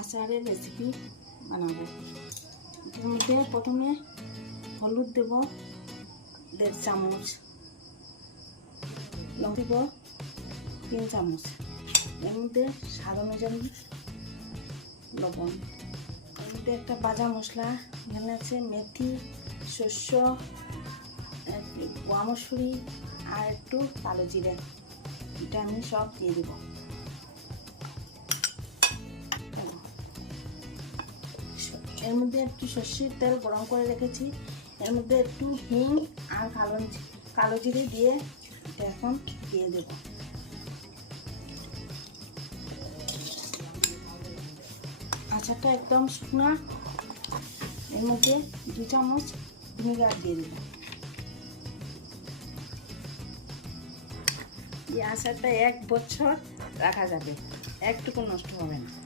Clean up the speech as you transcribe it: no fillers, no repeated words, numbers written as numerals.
আচারের রেসিপি বানাবো। এর মধ্যে প্রথমে হলুদ দেব 1.5 চামচ, লবণ দেব 3 চামচ, এর মধ্যে স্বাদ অনুযায়ী লবণ। এর মধ্যে একটা ভাজা মশলা, এখানে আছে মেথি, শস্য, গোয়া মসুরি আর একটু কালো জিরে, এটা আমি সব দিয়ে দেব। এর মধ্যে একটু সর্ষের তেল গরম করে রেখেছি, এর মধ্যে একটু হিং আর কালো জিরে দিয়ে এটা এখন দিয়ে দেব। আচারটা একদম শুকনা, এর মধ্যে 2 চামচ ভিনেগার দিয়ে দেব। এই আচারটা 1 বছর রাখা যাবে, একটুকু নষ্ট হবে না।